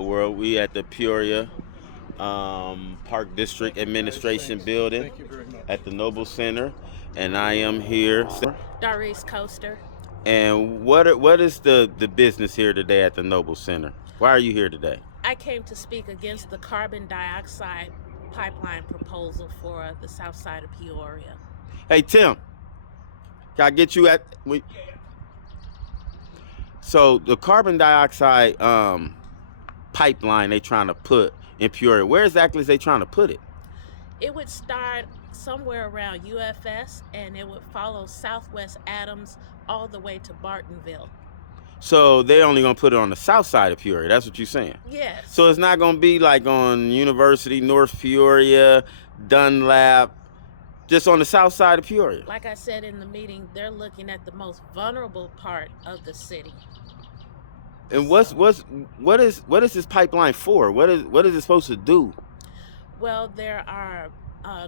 World. We at the Peoria Park District Administration Building at the Noble Center, and I am here. Doris Coaster. And what is the business here today at the Noble Center? Why are you here today? I came to speak against the carbon dioxide pipeline proposal for the Southside of Peoria. Hey Tim, can I get you at? So the carbon dioxide pipeline they trying to put in Peoria. Where exactly is they trying to put it? It would start somewhere around UFS and it would follow Southwest Adams all the way to Bartonville. So they only gonna put it on the south side of Peoria. That's what you're saying? Yes. So it's not gonna be like on University, North Peoria, Dunlap, just on the south side of Peoria. Like I said in the meeting, they're looking at the most vulnerable part of the city. And what is this pipeline for? What is it supposed to do? Well, there are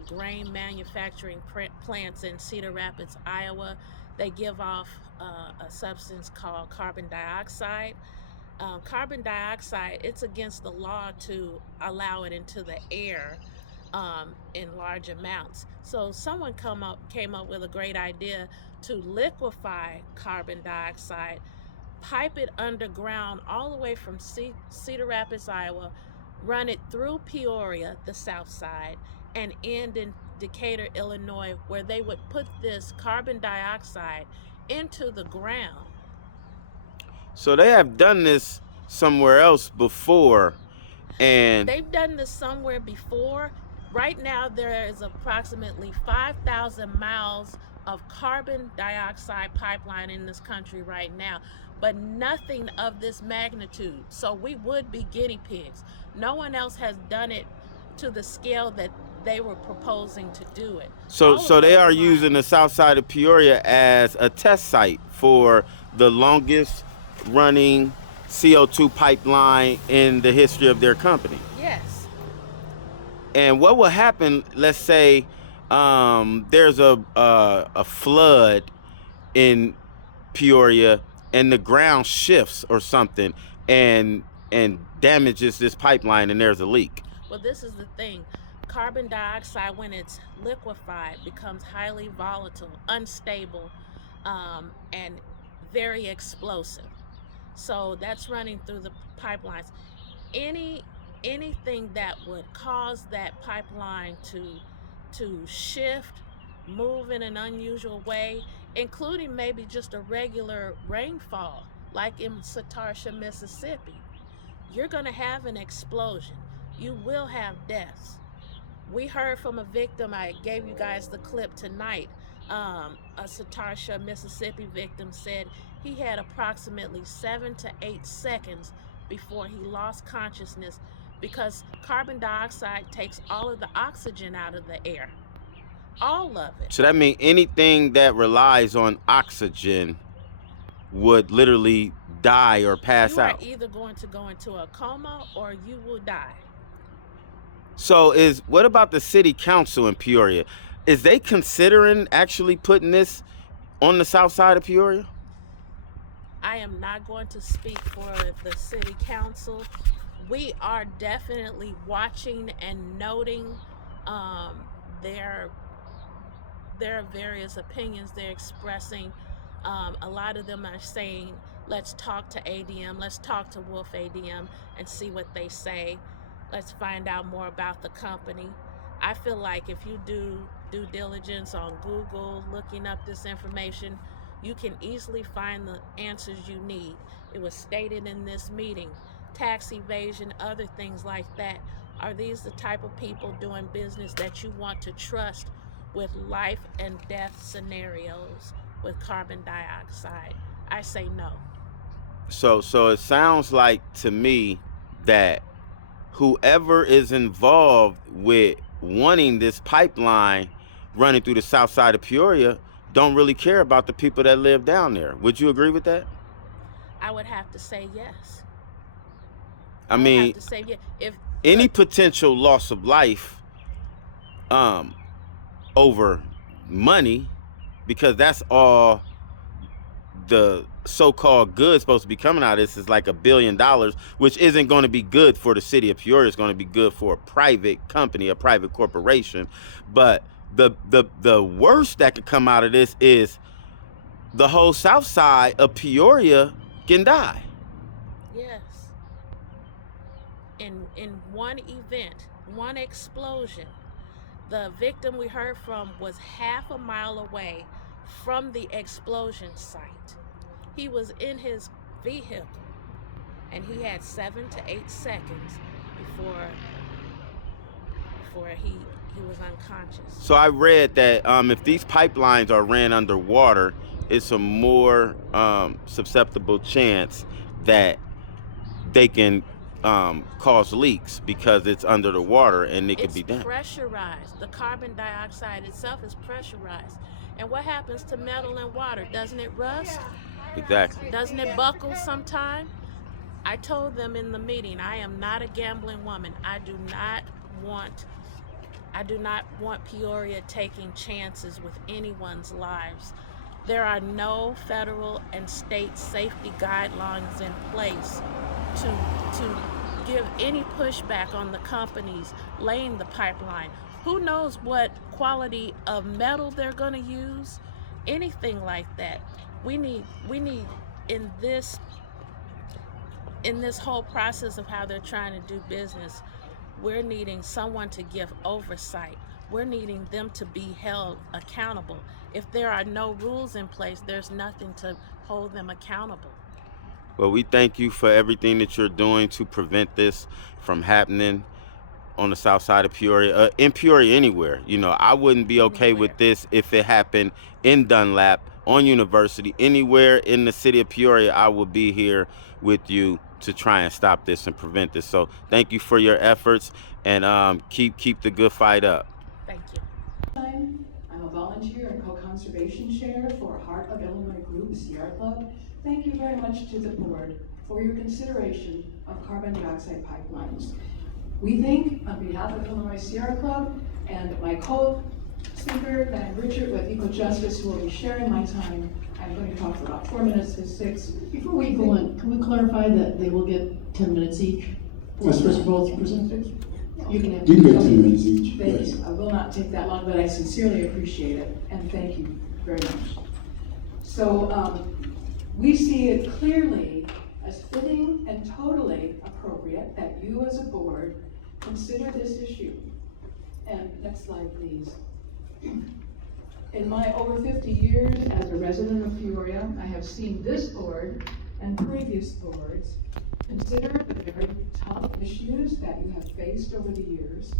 grain manufacturing plants in Cedar Rapids, Iowa. They give off a substance called carbon dioxide. Carbon dioxide, it's against the law to allow it into the air in large amounts. So someone came up with a great idea to liquefy carbon dioxide, pipe it underground all the way from Cedar Rapids, Iowa, run it through Peoria, the south side, and end in Decatur, Illinois, where they would put this carbon dioxide into the ground. So they have done this somewhere else before, and they've done this somewhere before. Right now, there is approximately 5,000 miles of carbon dioxide pipeline in this country right now, but nothing of this magnitude. So we would be guinea pigs. No one else has done it to the scale that they were proposing to do it. So they are using the south side of Peoria as a test site for the longest running CO2 pipeline in the history of their company. Yes. And what will happen, let's say there's a flood in Peoria and the ground shifts or something and damages this pipeline and there's a leak? Well, this is the thing. Carbon dioxide, when it's liquefied, becomes highly volatile, unstable, and very explosive. So that's running through the pipelines. Anything that would cause that pipeline to shift, move in an unusual way, including maybe just a regular rainfall, like in Southside, Mississippi, you're going to have an explosion. You will have deaths. We heard from a victim. I gave you guys the clip tonight. A Southside, Mississippi victim said he had approximately 7 to 8 seconds before he lost consciousness because carbon dioxide takes all of the oxygen out of the air. All of it. So that means anything that relies on oxygen would literally die or pass out. You are either going to go into a coma or you will die. So what about the city council in Peoria? Is they considering actually putting this on the south side of Peoria? I am not going to speak for the city council. We are definitely watching and noting their various opinions they're expressing. A lot of them are saying, let's talk to ADM, let's talk to Wolf ADM and see what they say. Let's find out more about the company. I feel like if you do due diligence on Google, looking up this information, you can easily find the answers you need. It was stated in this meeting, tax evasion, other things like that. Are these the type of people doing business that you want to trust with life and death scenarios with carbon dioxide? I say no. So it sounds like to me that whoever is involved with wanting this pipeline running through the south side of Peoria don't really care about the people that live down there. Would you agree with that? I would have to say yes. I mean, have to say yes. If any potential loss of life over money, because that's all the so-called good supposed to be coming out of this is like $1 billion, which isn't going to be good for the city of Peoria. It's going to be good for a private company, a private corporation. But the worst that could come out of this is the whole south side of Peoria can die. Yes. In one event, one explosion, the victim we heard from was half a mile away from the explosion site. He was in his vehicle and he had 7 to 8 seconds before he was unconscious. So I read that if these pipelines are ran underwater, it's a more susceptible chance that they can cause leaks because it's under the water and it could be damaged. It's pressurized. The carbon dioxide itself is pressurized. And what happens to metal and water? Doesn't it rust? Exactly. Doesn't it buckle sometime? I told them in the meeting, I am not a gambling woman. I do not want Peoria taking chances with anyone's lives. There are no federal and state safety guidelines in place to give any pushback on the companies laying the pipeline. Who knows what quality of metal they're going to use? Anything like that. We need in this whole process of how they're trying to do business, we're needing someone to give oversight. We're needing them to be held accountable. If there are no rules in place, there's nothing to hold them accountable. Well, we thank you for everything that you're doing to prevent this from happening on the south side of Peoria, in Peoria anywhere. You know, I wouldn't be okay with this if it happened in Dunlap, on University, anywhere in the city of Peoria. I will be here with you to try and stop this and prevent this. So thank you for your efforts, and keep the good fight up. Thank you. I'm a volunteer and co-conservation chair for Heart of Illinois Group Sierra Club. Thank you very much to the board for your consideration of carbon dioxide pipelines. We think, on behalf of Illinois Sierra Club and my co-speaker, Van Richard with Eco Justice, who will be sharing my time, I'm going to talk for about 4 minutes to 6. Before we go on, can we clarify that they will get 10 minutes each? Yes, For both presenters? You can have 10 minutes each. Thank Yes. you. I will not take that long, but I sincerely appreciate it, and thank you very much. So we see it clearly as fitting and totally appropriate that you as a board consider this issue. And next slide, please. In my over 50 years as a resident of Peoria, I have seen this board and previous boards consider the very tough issues that you have faced over the years.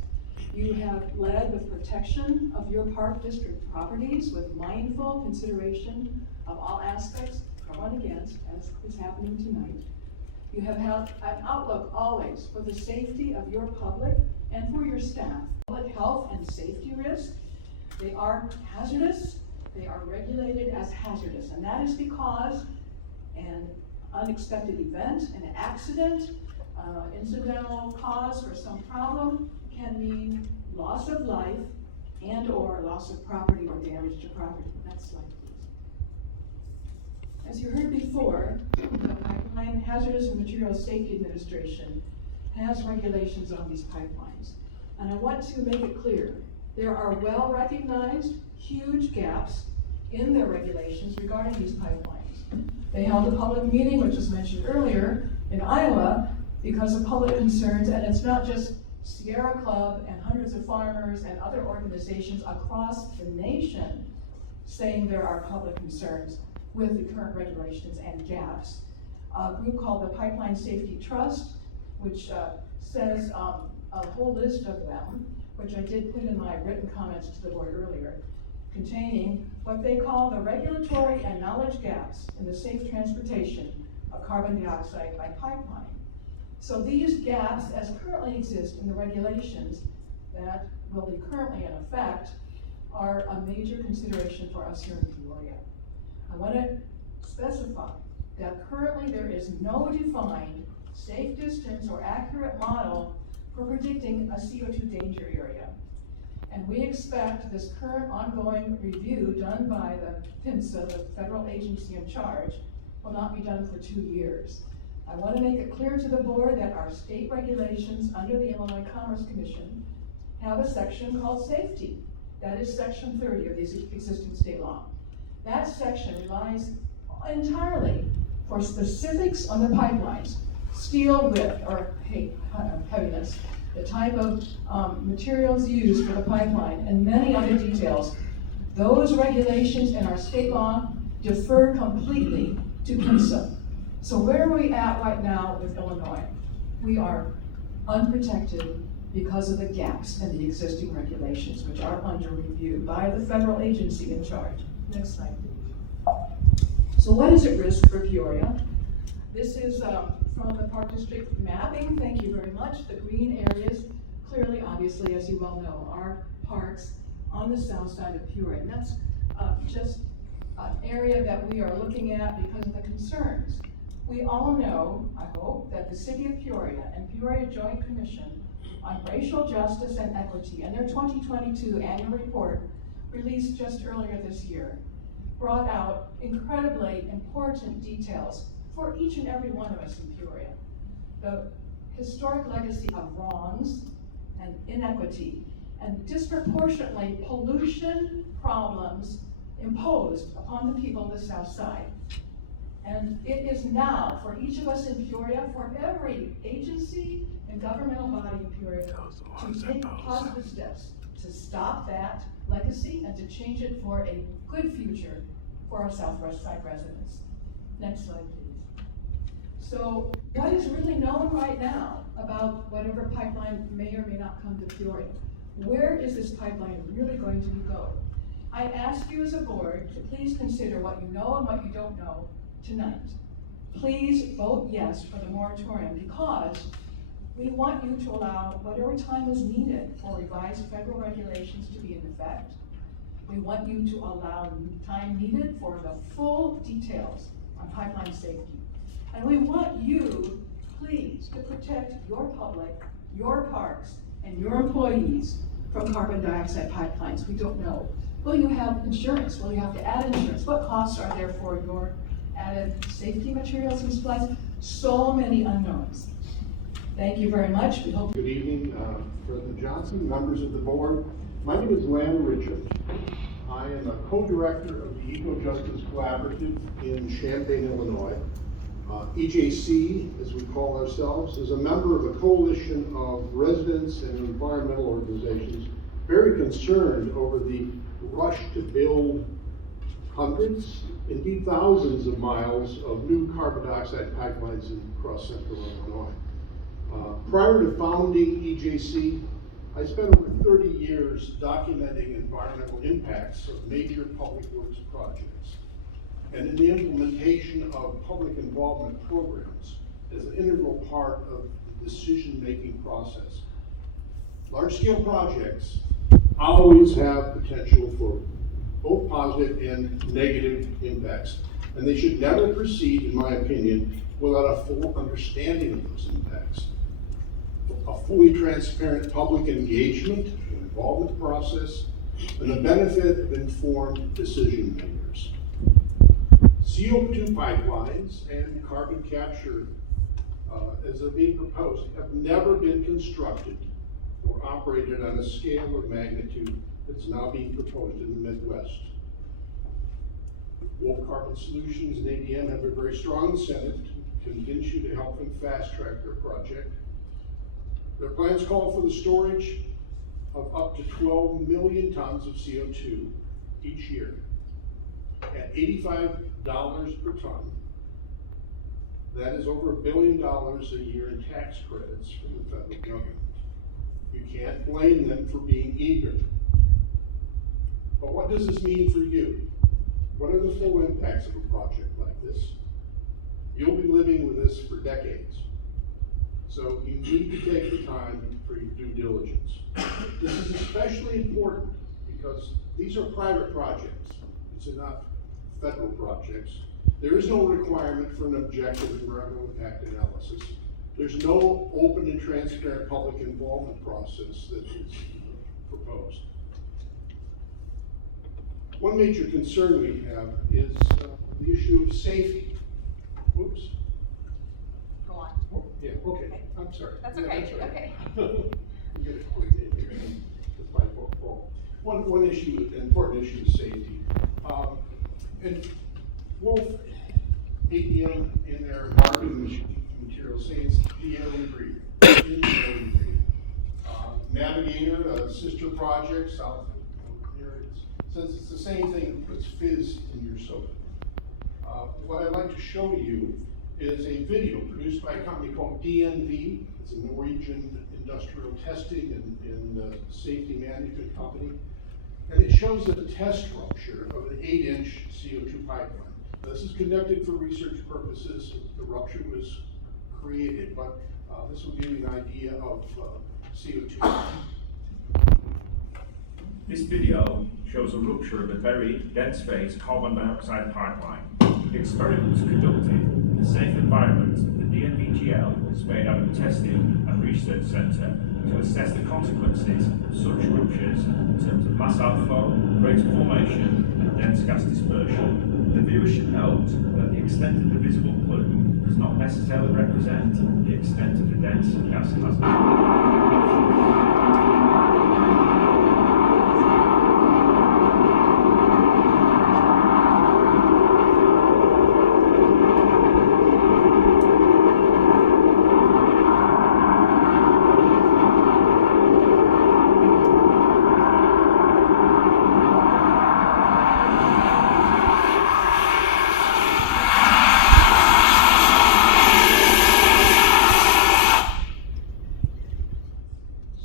You have led with protection of your park district properties with mindful consideration of all aspects, pro and against, as is happening tonight. You have had an outlook always for the safety of your public and for your staff. Public health and safety risks, they are hazardous, they are regulated as hazardous, and that is because an unexpected event, an accident, incidental cause for some problem can mean loss of life and or loss of property or damage to property. Next slide, please. As you heard before, the Pipeline Hazardous Materials Safety Administration has regulations on these pipelines. And I want to make it clear, there are well-recognized huge gaps in their regulations regarding these pipelines. They held a public meeting, which was mentioned earlier, in Iowa because of public concerns, and it's not just Sierra Club and hundreds of farmers and other organizations across the nation saying there are public concerns with the current regulations and gaps. A group called the Pipeline Safety Trust, which says a whole list of them, which I did put in my written comments to the board earlier, containing what they call the regulatory and knowledge gaps in the safe transportation of carbon dioxide by pipeline. So these gaps, as currently exist in the regulations that will be currently in effect, are a major consideration for us here in Peoria. I want to specify that currently there is no defined safe distance or accurate model for predicting a CO2 danger area. And we expect this current ongoing review done by the PHMSA, the federal agency in charge, will not be done for 2 years. I want to make it clear to the board that our state regulations under the Illinois Commerce Commission have a section called safety. That is section 30 of the existing state law. That section relies entirely for specifics on the pipelines, steel width or heaviness, the type of materials used for the pipeline, and many other details. Those regulations in our state law defer completely to PHMSA. So where are we at right now with Illinois? We are unprotected because of the gaps in the existing regulations, which are under review by the federal agency in charge. Next slide, please. So what is at risk for Peoria? This is from the Park District mapping. Thank you very much. The green areas, clearly, obviously, as you well know, are parks on the south side of Peoria. And that's just an area that we are looking at because of the concerns. We all know, I hope, that the City of Peoria and Peoria Joint Commission on Racial Justice and Equity and their 2022 annual report, released just earlier this year, brought out incredibly important details for each and every one of us in Peoria. The historic legacy of wrongs and inequity and disproportionately pollution problems imposed upon the people of the South Side. And it is now for each of us in Peoria, for every agency and governmental body in Peoria to take positive steps to stop that legacy and to change it for a good future for our Southwest Side residents. Next slide, please. So what is really known right now about whatever pipeline may or may not come to Peoria? Where is this pipeline really going to go? I ask you as a board to please consider what you know and what you don't know tonight. Please vote yes for the moratorium because we want you to allow whatever time is needed for revised federal regulations to be in effect. We want you to allow time needed for the full details on pipeline safety. And we want you, please, to protect your public, your parks, and your employees from carbon dioxide pipelines. We don't know. Will you have insurance? Will you have to add insurance? What costs are there for your added safety materials and supplies? So many unknowns. Thank you very much. We hope. Good evening, President Johnson, members of the board. My name is Len Richards. I am a co-director of the Eco-Justice Collaborative in Champaign, Illinois. EJC, as we call ourselves, is a member of a coalition of residents and environmental organizations very concerned over the rush to build hundreds, indeed thousands of miles of new carbon dioxide pipelines across central Illinois. Prior to founding EJC, I spent over 30 years documenting environmental impacts of major public works projects and in the implementation of public involvement programs as an integral part of the decision-making process. Large-scale projects always have potential for both positive and negative impacts, and they should never proceed, in my opinion, without a full understanding of those impacts. A fully transparent public engagement and involvement process, and the benefit of informed decision makers. CO2 pipelines and carbon capture, as they're being proposed, have never been constructed or operated on a scale or magnitude that's now being proposed in the Midwest. Wolf Carbon Solutions and ADM have a very strong incentive to convince you to help them fast track their project. Their plans call for the storage of up to 12 million tons of CO2 each year at $85 per ton. That is over $1 billion a year in tax credits from the federal government. You can't blame them for being eager. But what does this mean for you? What are the full impacts of a project like this? You'll be living with this for decades. So you need to take the time for your due diligence. This is especially important because these are private projects. These are not federal projects. There is no requirement for an objective environmental impact analysis. There's no open and transparent public involvement process that is proposed. One major concern we have is the issue of safety. Oops. Go on. Oh, yeah, okay, Okay. I'm sorry. That's Yeah, okay, that's right. okay. Get it coordinated here. It's my fault. One issue, an important issue is safety. And Wolf, APM in their marketing materials say it's the air we breathe. It's the air we breathe. Navigator, a sister project south of here, says it's the same thing, but it's fizz in your soda. What I'd like to show you is a video produced by a company called DNV. It's a Norwegian industrial testing and safety management company. And it shows a test rupture of an 8-inch CO2 pipeline. This is conducted for research purposes. The rupture was created, but this will give you an idea of CO2. This video shows a rupture of a very dense phase carbon dioxide pipeline. The experiment was conducted in a safe environment. The DNVGL is made out of a testing and research centre to assess the consequences of such ruptures in terms of mass outflow, crater formation and dense gas dispersion. The viewer should note that the extent of the visible plume does not necessarily represent the extent of the dense gas hazard.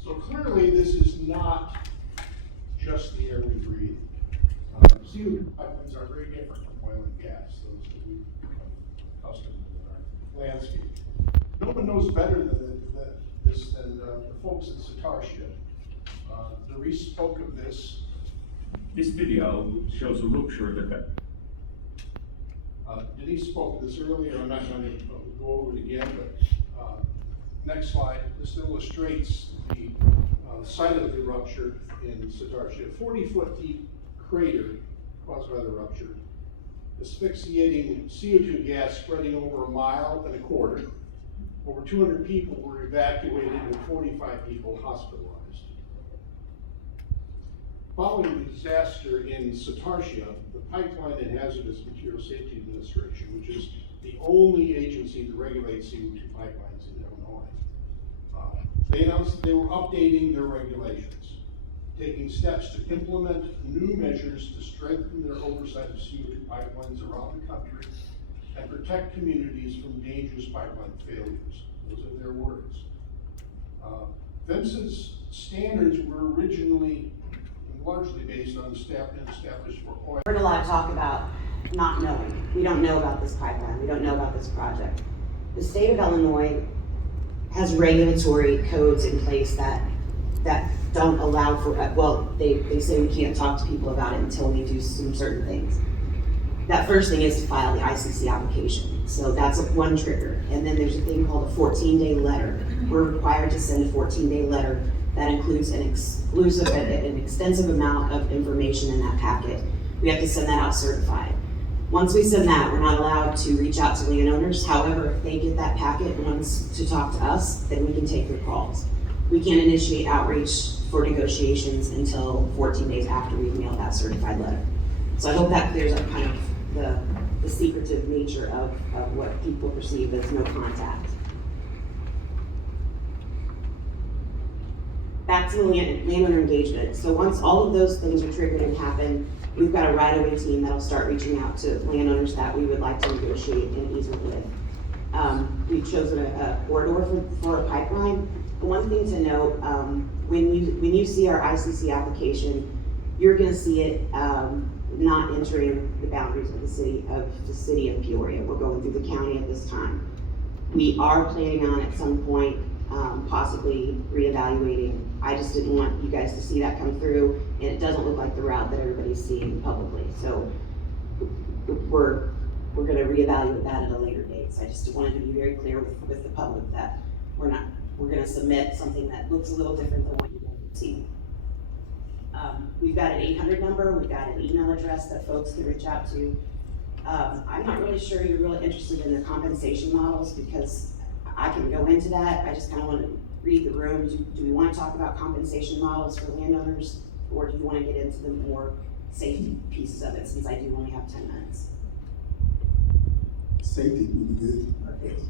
So clearly, this is not just the air we breathe. CO2 pipelines are very different from oil and gas, those that we've become accustomed to in our landscape. No one knows better than this than the folks in Satartia. Doris spoke of this. This video shows a rupture of the Denise spoke of this earlier. I'm not going to go over it again, but next slide. This illustrates the site of the rupture in Satartia. A 40-foot deep crater caused by the rupture. Asphyxiating CO2 gas spreading over 1.25 miles. Over 200 people were evacuated and 45 people hospitalized. Following the disaster in Satartia, the Pipeline and Hazardous Material Safety Administration, which is the only agency that regulates CO2 pipelines in Illinois, they announced that they were updating their regulations, taking steps to implement new measures to strengthen their oversight of CO2 pipelines around the country and protect communities from dangerous pipeline failures. Those are their words. PHMSA's standards were originally largely based on established for oil. Heard a lot of talk about not knowing. We don't know about this pipeline. We don't know about this project. The state of Illinois has regulatory codes in place that don't allow for, well, they say we can't talk to people about it until we do some certain things. That first thing is to file the ICC application. So that's one trigger. And then there's a thing called a 14-day letter. We're required to send a 14-day letter that includes an extensive amount of information in that packet. We have to send that out certified. Once we send that, we're not allowed to reach out to landowners. However, if they get that packet and want to talk to us, then we can take their calls. We can't initiate outreach for negotiations until 14 days after we've mailed that certified letter. So I hope that clears up kind of the secretive nature of what people perceive as no contact. Back to the landowner engagement. So once all of those things are triggered and happen, we've got a right-of-way team that'll start reaching out to landowners that we would like to negotiate an easement with. We've chosen a corridor for a pipeline. One thing to note, when you see our ICC application, you're going to see it not entering the boundaries of the city of Peoria. We're going through the county at this time. We are planning on at some point possibly reevaluating. I just didn't want you guys to see that come through, and it doesn't look like the route that everybody's seeing publicly. So we're going to reevaluate that at a later date. So I just wanted to be very clear with the public that we're going to submit something that looks a little different than what you guys have seen. We've got an 800 number, we've got an email address that folks can reach out to. I'm not really sure you're really interested in the compensation models because I can go into that. I just kind of want to read the room. Do we want to talk about compensation models for landowners, or do you want to get into the more safety pieces of it, since I do only have 10 minutes? Safety would be good. Perfect.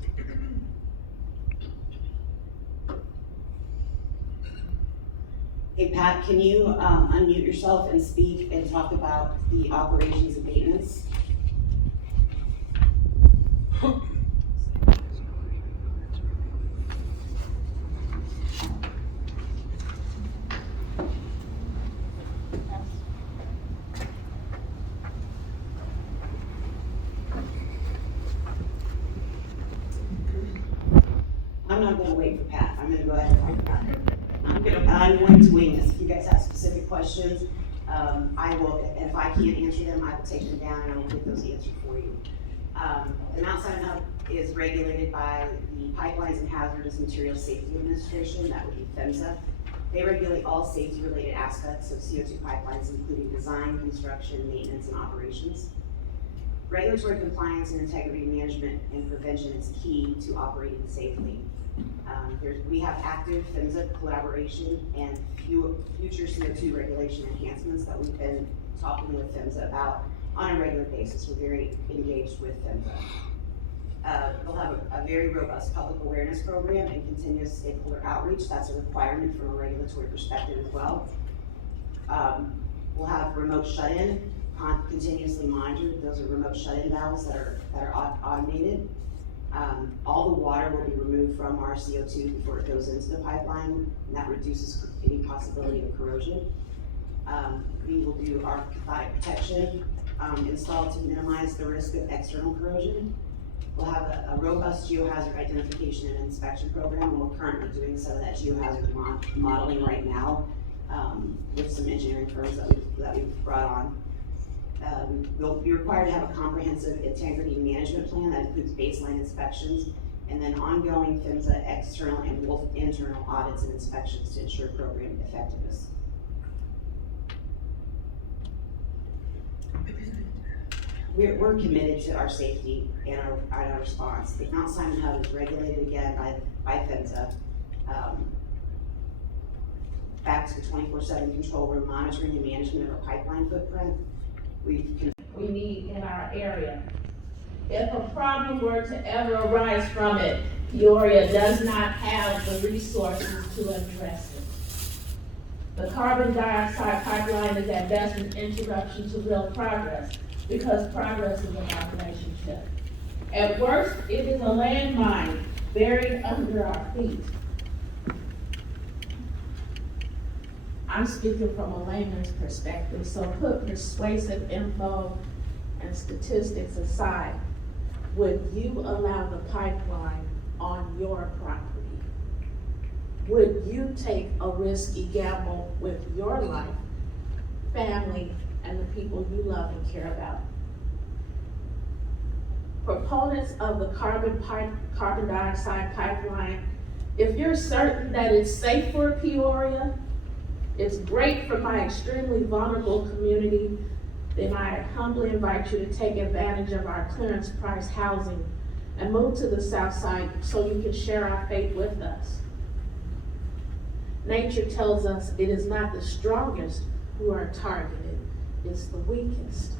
Hey Pat, can you unmute yourself and speak and talk about the operations and maintenance? I'm not gonna wait for Pat, I'm gonna go ahead and talk about it. I'm going to wing this. If you guys have specific questions, I will, and if I can't answer them, I will take them down and I will get those answered for you. The Mount Sinai Hub is regulated by the Pipelines and Hazardous Materials Safety Administration, that would be PHMSA. They regulate all safety-related aspects of CO2 pipelines, including design, construction, maintenance, and operations. Regulatory compliance and integrity management and prevention is key to operating safely. We have active PHMSA collaboration and future CO2 regulation enhancements that we've been talking with PHMSA about on a regular basis. We're very engaged with PHMSA. We'll have a very robust public awareness program and continuous stakeholder outreach. That's a requirement from a regulatory perspective as well. We'll have remote shut-in, continuously monitored. Those are remote shut-in valves that are automated. All the water will be removed from our CO2 before it goes into the pipeline, and that reduces any possibility of corrosion. We will do our cathodic protection installed to minimize the risk of external corrosion. We'll have a robust geohazard identification and inspection program, and we're currently doing some of that geohazard modeling right now with some engineering firms that we've brought on. We'll be required to have a comprehensive integrity management plan that includes baseline inspections and then ongoing PHMSA external and both internal audits and inspections to ensure program effectiveness. We're committed to our safety and our response. The Mount Sinai Hub is regulated again by PHMSA. Back to the 24/7 control room monitoring and management of our pipeline footprint. We need in our area. If a problem were to ever arise from it, Peoria does not have the resources to address it. The carbon dioxide pipeline is at best an interruption to real progress, because progress is about relationship. At worst, it is a landmine buried under our feet. I'm speaking from a layman's perspective, so put persuasive info and statistics aside. Would you allow the pipeline on your property? Would you take a risky gamble with your life, family, and the people you love and care about? Proponents of the carbon dioxide pipeline, if you're certain that it's safe for Peoria, it's great for my extremely vulnerable community, then I humbly invite you to take advantage of our clearance price housing and move to the south side so you can share our fate with us. Nature tells us it is not the strongest who are targeted, it's the weakest.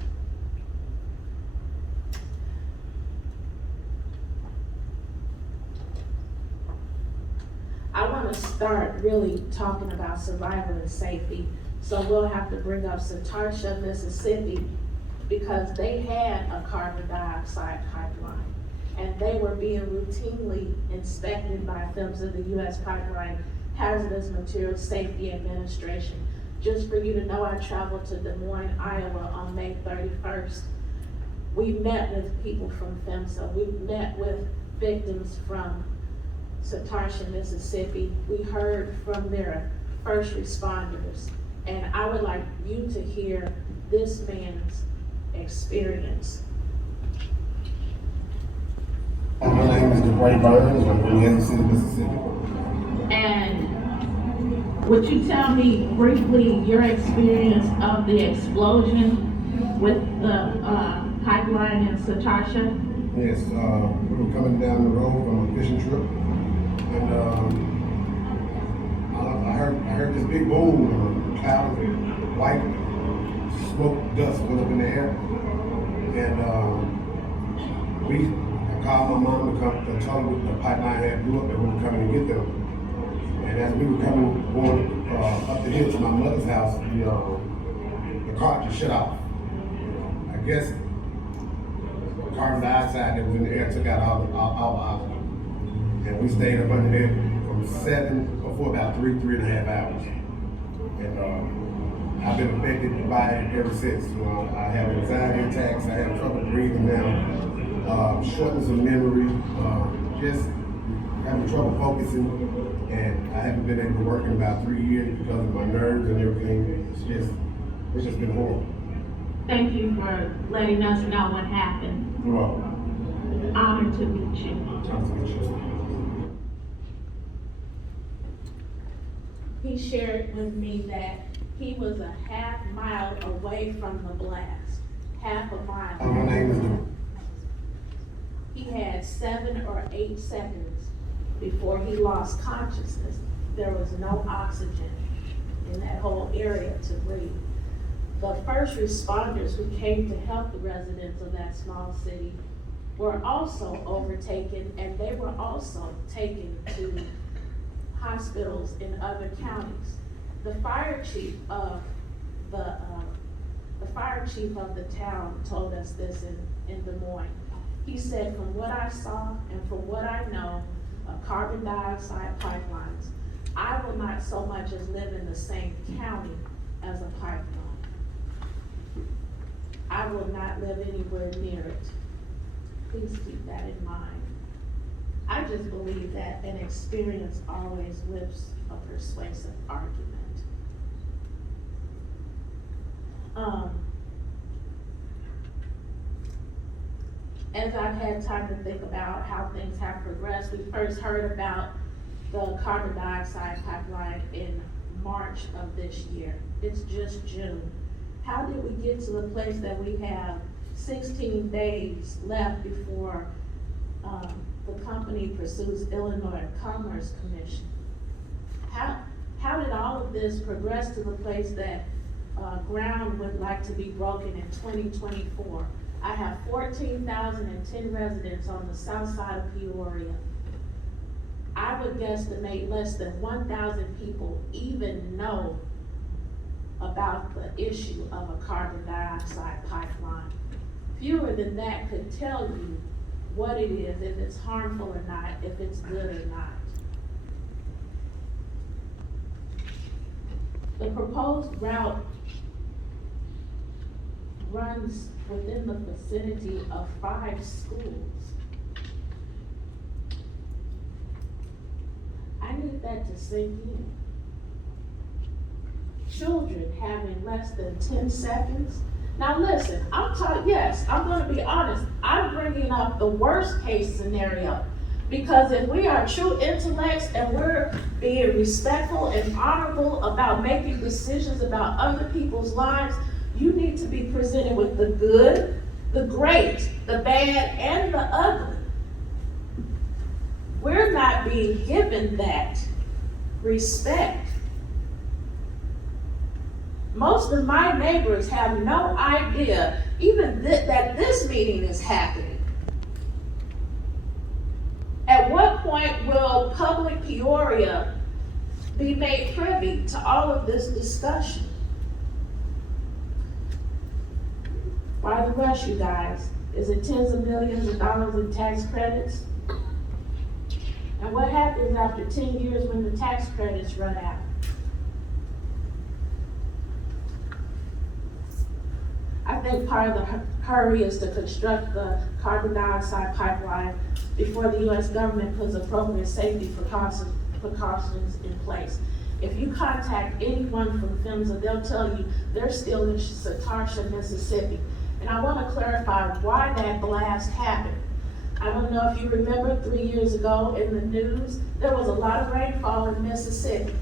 I want to start really talking about survival and safety. So we'll have to bring up Southside, Mississippi, because they had a carbon dioxide pipeline, and they were being routinely inspected by PHMSA, the U.S. Pipeline Hazardous Materials Safety Administration. Just for you to know, I traveled to Des Moines, Iowa on May 31st. We met with people from PHMSA. We met with victims from Southside, Mississippi. We heard from their first responders. And I would like you to hear this man's experience. My name is DeBray Burns. I'm from Kansas City, Mississippi. And Would you tell me briefly your experience of the explosion with the pipeline in Satasha? Yes, we were coming down the road from a fishing trip, and I heard this big boom, and a cloud of white smoke dust went up in the air, and I called my mom to come to tell her the pipeline had blew up and we were coming to get them. And as we were going up the hill to my mother's house, the car just shut off. I guess the carbon dioxide that was in the air took out all the oxygen. And we stayed up under there for about three and a half hours. And I've been affected by it ever since. I have anxiety attacks, I have trouble breathing now, shortness of memory, just having trouble focusing, and I haven't been able to work in about 3 years because of my nerves and everything. It's just been horrible. Thank you for letting us know what happened. You're welcome. Honored to meet you. Nice to meet you. He shared with me that he was a half mile away from the blast. Half a mile. My name is He had 7 or 8 seconds before he lost consciousness. There was no oxygen in that whole area to breathe. The first responders who came to help the residents of that small city were also overtaken, and they were also taken to hospitals in other counties. The fire chief of the town told us this in Des Moines. He said, from what I saw and from what I know of carbon dioxide pipelines, I will not so much as live in the same county as a pipeline. I will not live anywhere near it. Please keep that in mind. I just believe that an experience always lifts a persuasive argument. As I've had time to think about how things have progressed, we first heard about the carbon dioxide pipeline in March of this year. It's just June. How did we get to the place that we have 16 days left before the company pursues Illinois Commerce Commission? How did all of this progress to the place that ground would like to be broken in 2024? I have 14,010 residents on the south side of Peoria. I would guesstimate less than 1,000 people even know about the issue of a carbon dioxide pipeline. Fewer than that could tell you what it is, if it's harmful or not, if it's good or not. The proposed route runs within the vicinity of 5 schools. I need that to sink in. Children having less than 10 seconds. Now listen, I'm gonna be honest. I'm bringing up the worst case scenario, because if we are true intellects and we're being respectful and honorable about making decisions about other people's lives, you need to be presented with the good, the great, the bad, and the ugly. We're not being given that respect. Most of my neighbors have no idea even that this meeting is happening. At what point will public Peoria be made privy to all of this discussion? Why the rush, you guys? Is it tens of millions of dollars in tax credits? And what happens after 10 years when the tax credits run out? I think part of the hurry is to construct the carbon dioxide pipeline before the U.S. government puts appropriate safety precautions in place. If you contact anyone from PHMSA, they'll tell you they're still in Satasha, Mississippi. And I want to clarify why that blast happened. I don't know if you remember 3 years ago in the news, there was a lot of rainfall in Mississippi.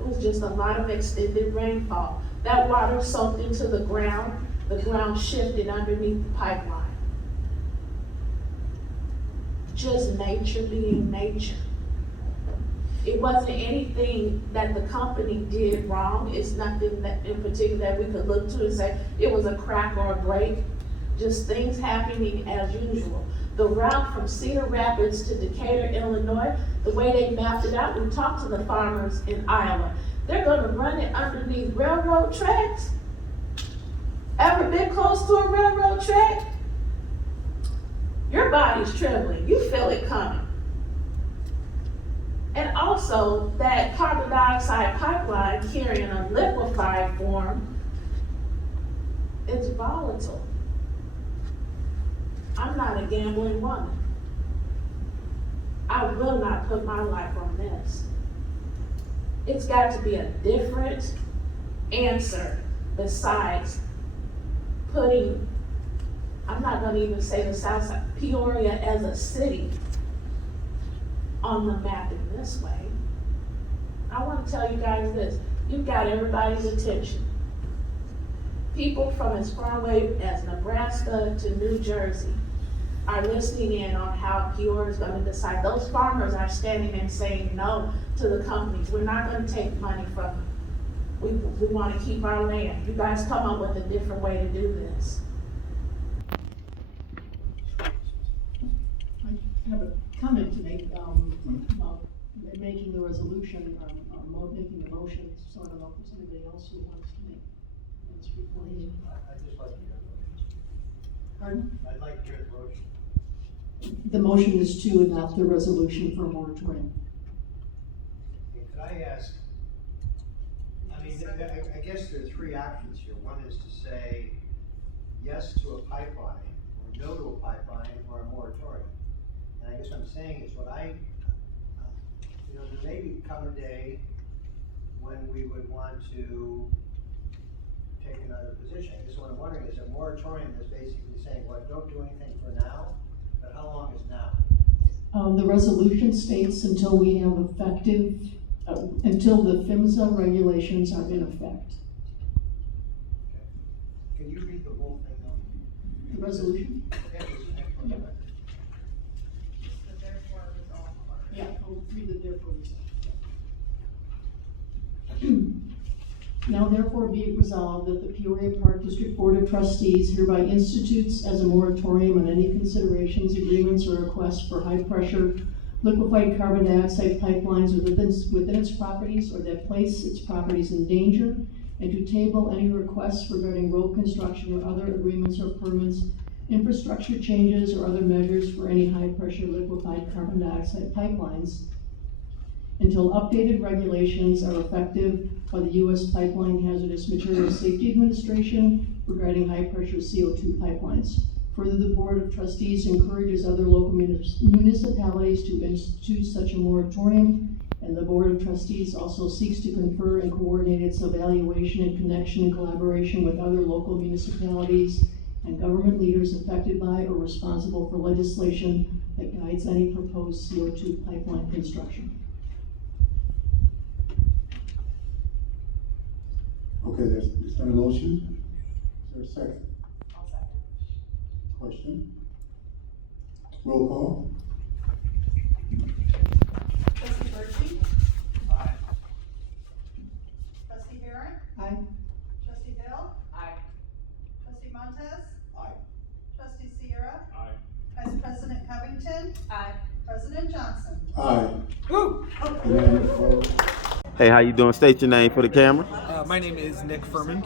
It was just a lot of extended rainfall. That water soaked into the ground shifted underneath the pipeline. Just nature being nature. It wasn't anything that the company did wrong. It's nothing that in particular that we could look to and say it was a crack or a break. Just things happening as usual. The route from Cedar Rapids to Decatur, Illinois, the way they mapped it out, we talked to the farmers in Iowa. They're gonna run it underneath railroad tracks. Ever been close to a railroad track? Your body's trembling, you feel it coming. And also that carbon dioxide pipeline carrying a liquefied form, it's volatile. I'm not a gambling woman. I will not put my life on this. It's got to be a different answer besides putting, I'm not gonna even say the Southside, Peoria as a city on the map in this way. I wanna tell you guys this, you've got everybody's attention. People from as far away as Nebraska to New Jersey are listening in on how Peoria is gonna decide. Those farmers are standing and saying no to the companies. We're not gonna take money from them. We wanna keep our land. You guys come up with a different way to do this. I have a comment to make, about making the resolution, making the motion, so I don't know if there's anybody else who wants to make comments before he. I'd just like to hear the motion. Pardon? I'd like to hear the motion. The motion is to adopt the resolution for moratorium. Okay, could I ask, I mean, I guess there are three options here. One is to say yes to a pipeline, or no to a pipeline, or a moratorium. And I guess what I'm saying is there may come a day when we would want to take another position. I guess what I'm wondering is a moratorium is basically saying, well, don't do anything for now, but how long is now? The resolution states until we have effective, until the PHMSA regulations are in effect. Okay. Can you read the whole thing though? The resolution? Okay, this is the next one. Yep. Right? Yeah, I'll read it there for you. Now therefore be it resolved that the Peoria Park District Board of Trustees hereby institutes as a moratorium on any considerations, agreements, or requests for high-pressure liquefied carbon dioxide pipelines within its properties or that place its properties in danger, and to table any requests regarding road construction or other agreements or permits, infrastructure changes, or other measures for any high-pressure liquefied carbon dioxide pipelines until updated regulations are effective by the U.S. Pipeline Hazardous Materials Safety Administration regarding high-pressure CO2 pipelines. Further, the Board of Trustees encourages other local municipalities to institute such a moratorium, and the Board of Trustees also seeks to confer and coordinate its evaluation in connection and collaboration with other local municipalities and government leaders affected by or responsible for legislation that guides any proposed CO2 pipeline construction. Okay, there's been a motion. Is there a second? I'll second. Question? Roll call. Trustee Bertschy? Aye. Trustee Barrett? Aye. Trustee Hill? Aye. Trustee Montez? Aye. Trustee Sierra? Aye. Vice President Covington? Aye. President Johnson? Aye. Unanimous vote. Hey, how you doing? State your name for the camera. My name is Nick Furman.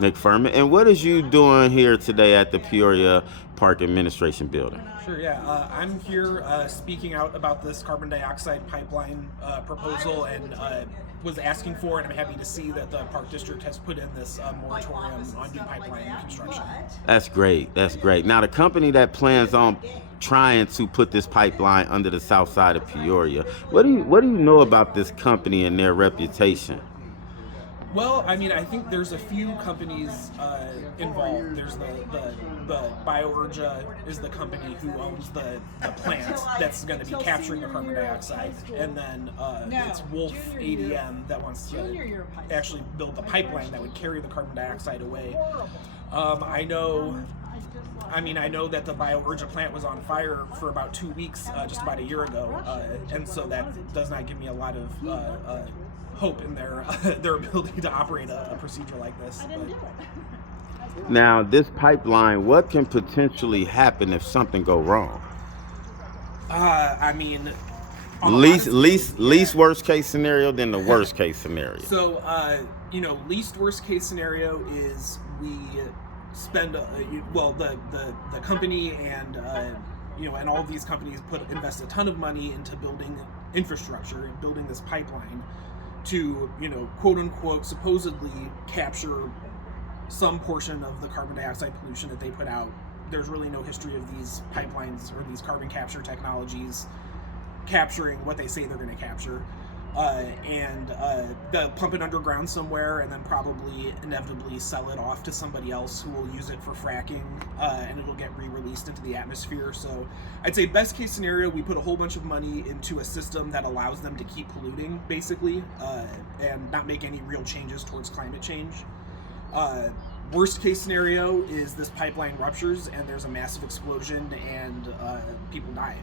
Nick Furman. And what is you doing here today at the Peoria Park Administration Building? Sure, yeah. I'm here speaking out about this carbon dioxide pipeline proposal and was asking for, and I'm happy to see that the Park District has put in this moratorium on new pipeline construction. That's great. That's great. Now, the company that plans on trying to put this pipeline under the south side of Peoria, what do you know about this company and their reputation? Well, I mean, I think there's a few companies involved. There's the BioUrja is the company who owns the plant that's going to be capturing the carbon dioxide, and then it's Wolf ADM that wants to actually build the pipeline that would carry the carbon dioxide away. I know that the BioUrja plant was on fire for about 2 weeks, just about a year ago, and so that does not give me a lot of hope in their their ability to operate a procedure like this. Now, this pipeline, what can potentially happen if something go wrong? I mean, least worst case scenario than the worst case scenario. So, least worst case scenario is we spend the company and and all of these companies invest a ton of money into building infrastructure and building this pipeline to quote unquote supposedly capture some portion of the carbon dioxide pollution that they put out. There's really no history of these pipelines or these carbon capture technologies capturing what they say they're going to capture. They'll pump it underground somewhere and then probably inevitably sell it off to somebody else who will use it for fracking, and it'll get re-released into the atmosphere. So I'd say best case scenario, we put a whole bunch of money into a system that allows them to keep polluting, basically, and not make any real changes towards climate change. Worst case scenario is this pipeline ruptures and there's a massive explosion and people die.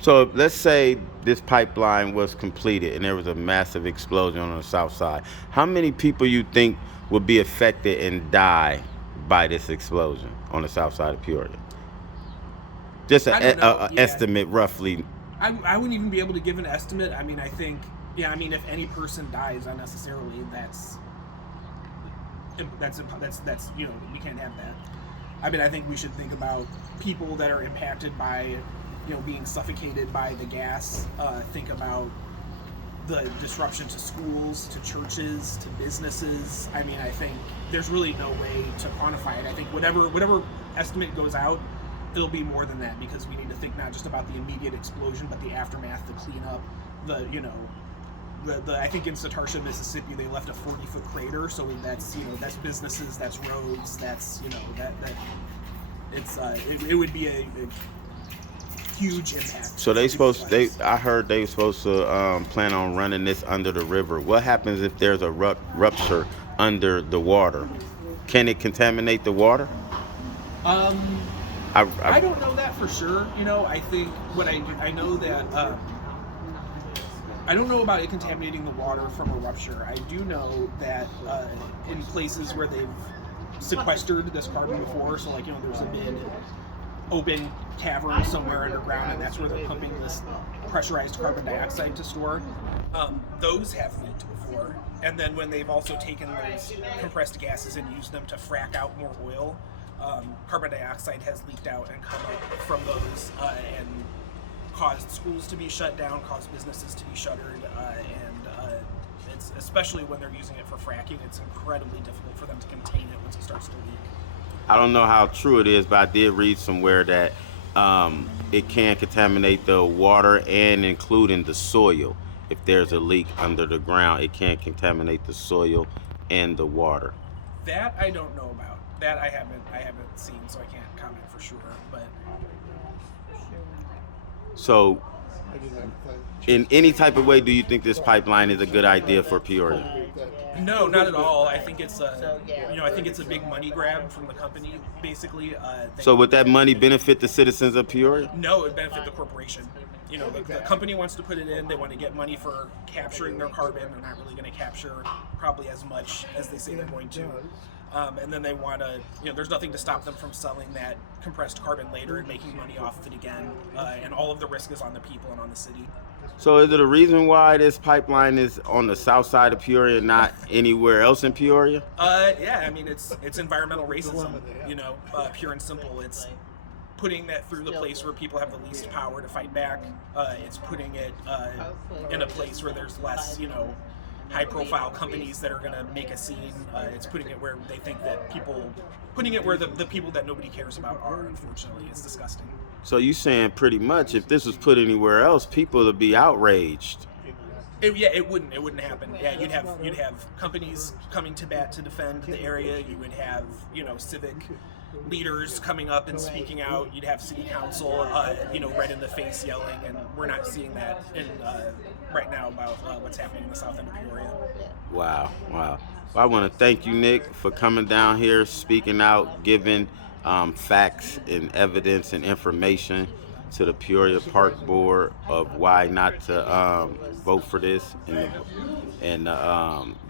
So let's say this pipeline was completed and there was a massive explosion on the south side. How many people you think would be affected and die by this explosion on the south side of Peoria? Just an estimate, roughly. I wouldn't even be able to give an estimate. I mean, I think, if any person dies unnecessarily, that's we can't have that. I mean, I think we should think about people that are impacted by being suffocated by the gas. Think about the disruption to schools, to churches, to businesses. I mean, I think there's really no way to quantify it. I think whatever estimate goes out, it'll be more than that, because we need to think not just about the immediate explosion, but the aftermath, the cleanup, I think in Satartia, Mississippi, they left a 40-foot crater, so that's businesses, that's roads, that's it would be a huge impact. So I heard they were supposed to plan on running this under the river. What happens if there's a rupture under the water? Can it contaminate the water? I don't know that for sure. I think I know that I don't know about it contaminating the water from a rupture. I do know that in places where they've sequestered this carbon before, so there's a big open cavern somewhere underground, and that's where they're pumping this pressurized carbon dioxide to store. Those have leaked before, and then when they've also taken those compressed gases and used them to frack out more oil, carbon dioxide has leaked out and come up from those and caused schools to be shut down, caused businesses to be shuttered, and it's especially when they're using it for fracking, it's incredibly difficult for them to contain it once it starts to leak. I don't know how true it is, but I did read somewhere that it can contaminate the water and including the soil. If there's a leak under the ground, it can contaminate the soil and the water. That I don't know about. That I haven't seen, so I can't comment for sure. But so, in any type of way, do you think this pipeline is a good idea for Peoria? No, not at all. I think it's a big money grab from the company, basically. So would that money benefit the citizens of Peoria? No, it would benefit the corporation. The company wants to put it in. They want to get money for capturing their carbon. They're not really going to capture probably as much as they say they're going to. And then they want to, there's nothing to stop them from selling that compressed carbon later and making money off of it again. And all of the risk is on the people and on the city. So is it a reason why this pipeline is on the south side of Peoria, not anywhere else in Peoria? Yeah, I mean, it's environmental racism, pure and simple. It's putting that through the place where people have the least power to fight back. It's putting it in a place where there's less, high-profile companies that are going to make a scene. It's putting it where they think that putting it where the people that nobody cares about are, unfortunately. It's disgusting. So you saying pretty much if this was put anywhere else, people would be outraged. It wouldn't happen. Yeah, you'd have companies coming to bat to defend the area. You would have, civic leaders coming up and speaking out. You'd have city council, red in the face yelling, and we're not seeing that right now about what's happening in the south end of Peoria. Wow. Well, I want to thank you, Nick, for coming down here, speaking out, giving facts and evidence and information to the Peoria Park Board of why not to vote for this, and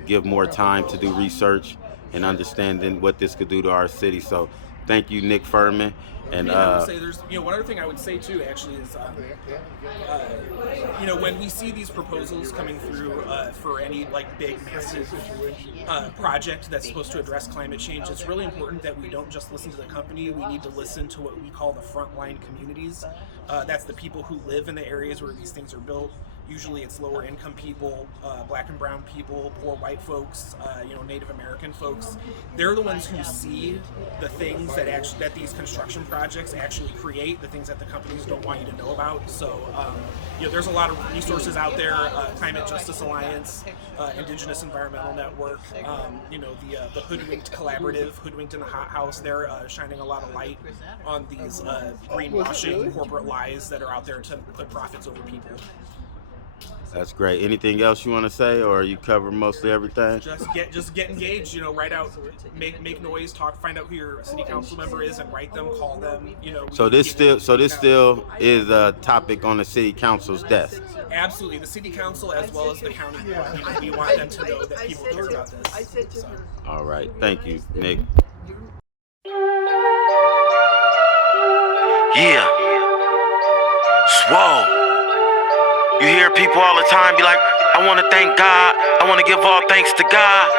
give more time to do research and understanding what this could do to our city. So thank you, Nick Furman. And I would say there's, one other thing I would say too, actually, is, when we see these proposals coming through for any big, massive project that's supposed to address climate change, it's really important that we don't just listen to the company. We need to listen to what we call the frontline communities. That's the people who live in the areas where these things are built. Usually it's lower income people, black and brown people, poor white folks, Native American folks. They're the ones who see the things that these construction projects actually create, the things that the companies don't want you to know about. So, there's a lot of resources out there, Climate Justice Alliance, Indigenous Environmental Network, the Hoodwinked Collaborative, Hoodwinked in the Hot House. They're shining a lot of light on these greenwashing corporate lies that are out there to put profits over people. That's great. Anything else you want to say, or you cover mostly everything? Just get engaged. Write out, make noise, talk, find out who your city council member is, and write them, call them. So this still is a topic on the city council's desk. Absolutely, the city council as well as the county board. We want them to know that people care about this. So. All right. Thank you, Nick. Yeah. Swole. You hear people all the time be like, I want to thank God, I want to give all thanks to God.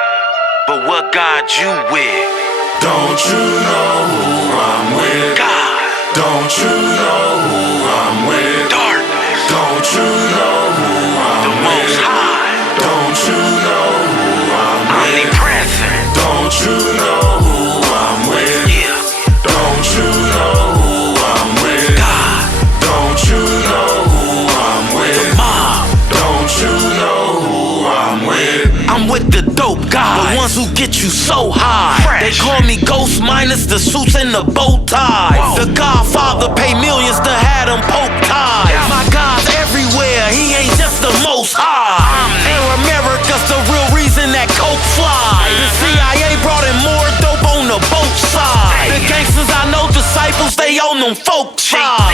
But what God you with? Don't you know who I'm with? God. Don't you know who I'm with? Darkness. Don't you know who I'm the with? Most High. Don't you know who I'm with? Omnipresent. Don't you know who I'm with? Yeah. Don't you know who I'm with? God. Don't you know who I'm with? The mob. Don't you know who I'm with? I'm with the dope guys, the ones who get you so high. Fresh. They call me Ghost minus the suits and the bow ties. Whoa. The Godfather pay millions to have them poke ties. Yeah. My God's everywhere, he ain't just the most high. And America's the real reason that coke fly. The CIA brought in more dope on the boat side. The gangsters I know, disciples, they on them folk side.